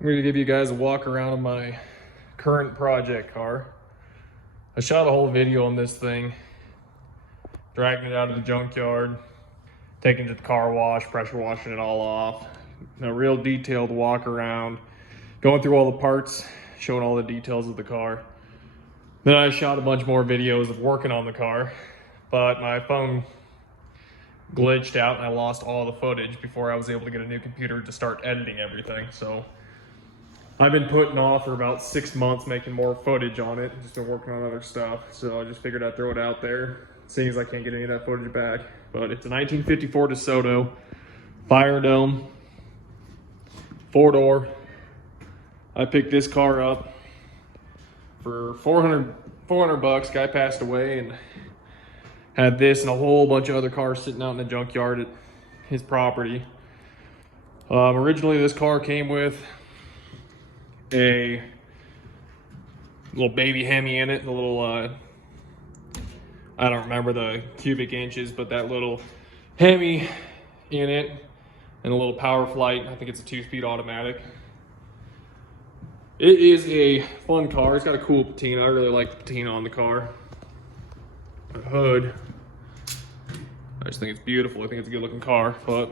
I'm going to give you guys a walk around of my current project car. I shot a whole video on this thing, dragging it out of the junkyard, taking it to the car wash, pressure washing it all off. A real detailed walk around, going through all the parts, showing all the details of the car. Then I shot a bunch more videos of working on the car, but my phone glitched out and I lost all the footage before I was able to get a new computer to start editing everything. So I've been putting off for about 6 months making more footage on it. Just been working on other stuff. So I just figured I'd throw it out there, seeing as I can't get any of that footage back. But it's a 1954 Desoto, Fire Dome, 4-door. I picked this car up for 400 bucks. Guy passed away and had this and a whole bunch of other cars sitting out in the junkyard at his property. Originally this car came with a little baby Hemi in it, the little I don't remember the cubic inches, but that little Hemi in it, and a little Power Flight. I think it's a 2-speed automatic. It is a fun car. It's got a cool patina. I really like the patina on the car. The hood, I just think it's beautiful. I think it's a good looking car, but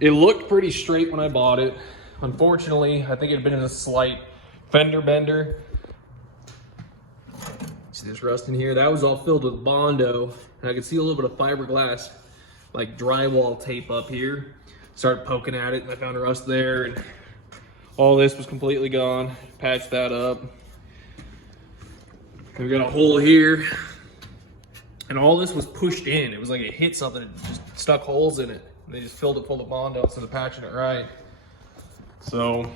it looked pretty straight when I bought it. Unfortunately, I think it had been in a slight fender bender. See this rust in here? That was all filled with Bondo. And I could see a little bit of fiberglass, like drywall tape up here. Started poking at it and I found rust there, and all this was completely gone. Patched that up. And we got a hole here. And all this was pushed in. It was like it hit something and just stuck holes in it. They just filled it full of Bondo instead of patching it right. So,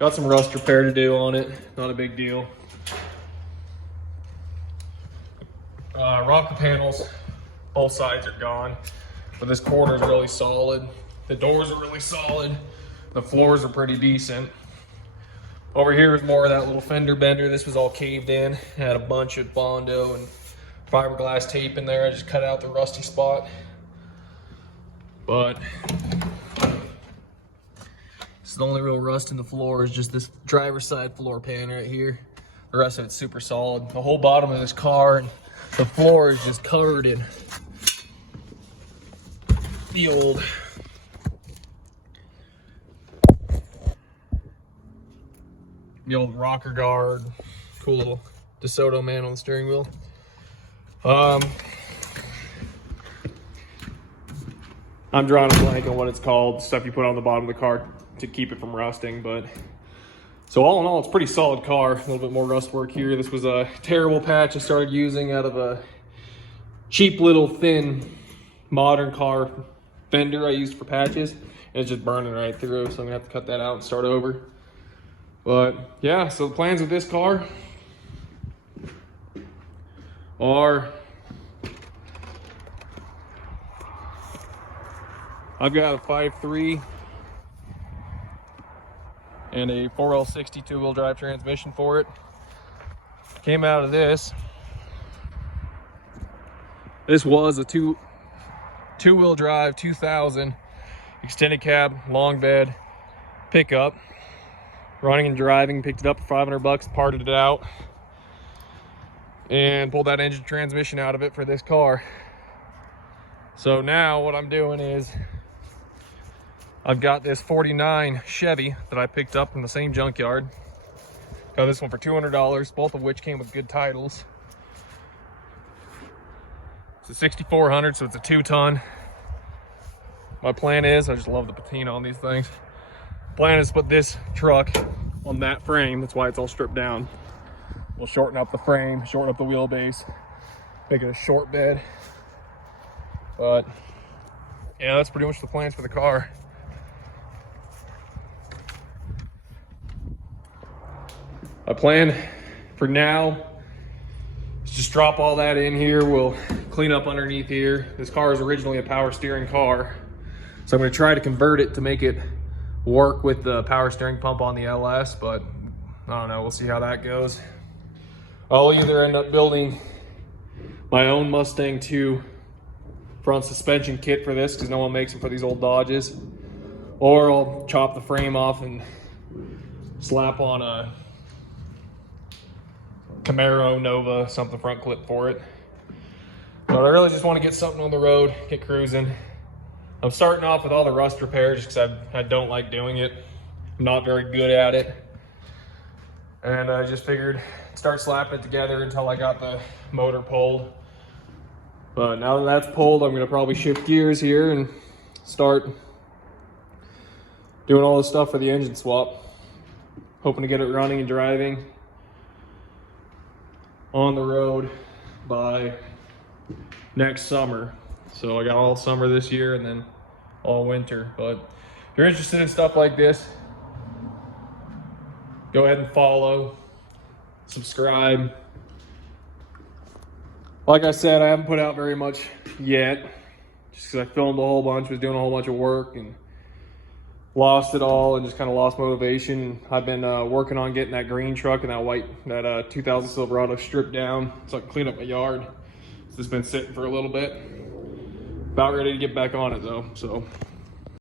got some rust repair to do on it. Not a big deal. Rocker panels, both sides are gone. But this corner is really solid. The doors are really solid. The floors are pretty decent. Over here is more of that little fender bender. This was all caved in. Had a bunch of Bondo and fiberglass tape in there. I just cut out the rusty spot. But the only real rust in the floor is just this driver's side floor pan right here. The rest of it's super solid. The whole bottom of this car and the floor is just covered in the old rocker guard. Cool little Desoto man on the steering wheel. I'm drawing a blank on what it's called, the stuff you put on the bottom of the car to keep it from rusting. But so all in all, it's a pretty solid car. A little bit more rust work here. This was a terrible patch I started using out of a cheap little thin modern car fender I used for patches, and it's just burning right through, so I'm gonna have to cut that out and start over. But yeah, so the plans with this car are, I've got a 5.3 and a 4L60 two-wheel drive transmission for it. Came out of this. This was a two-wheel drive 2000 extended cab long bed pickup. Running and driving, picked it up for 500 bucks, parted it out, and pulled that engine transmission out of it for this car. So now what I'm doing is I've got this 49 Chevy that I picked up from the same junkyard. Got this one for $200, both of which came with good titles. It's a 6400, so it's a 2-ton. My plan is, I just love the patina on these things. Plan is to put this truck on that frame. That's why it's all stripped down. We'll shorten up the frame, shorten up the wheelbase, make it a short bed. But yeah, that's pretty much the plans for the car. My plan for now is just drop all that in here. We'll clean up underneath here. This car is originally a power steering car, so I'm going to try to convert it to make it work with the power steering pump on the LS, but I don't know, we'll see how that goes. I'll either end up building my own Mustang 2 front suspension kit for this, because no one makes them for these old Dodges, or I'll chop the frame off and slap on a Camaro Nova something front clip for it. But I really just want to get something on the road, get cruising. I'm starting off with all the rust repairs just because I don't like doing it. I'm not very good at it. And I just figured start slapping it together until I got the motor pulled. But now that that's pulled, I'm gonna probably shift gears here and start doing all the stuff for the engine swap. Hoping to get it running and driving on the road by next summer. So I got all summer this year and then all winter. But if you're interested in stuff like this, go ahead and follow, subscribe. Like I said, I haven't put out very much yet, just because I filmed a whole bunch, was doing a whole bunch of work and lost it all and just kind of lost motivation. I've been working on getting that green truck and that 2000 Silverado stripped down so I can clean up my yard. It's just been sitting for a little bit. About ready to get back on it though, so.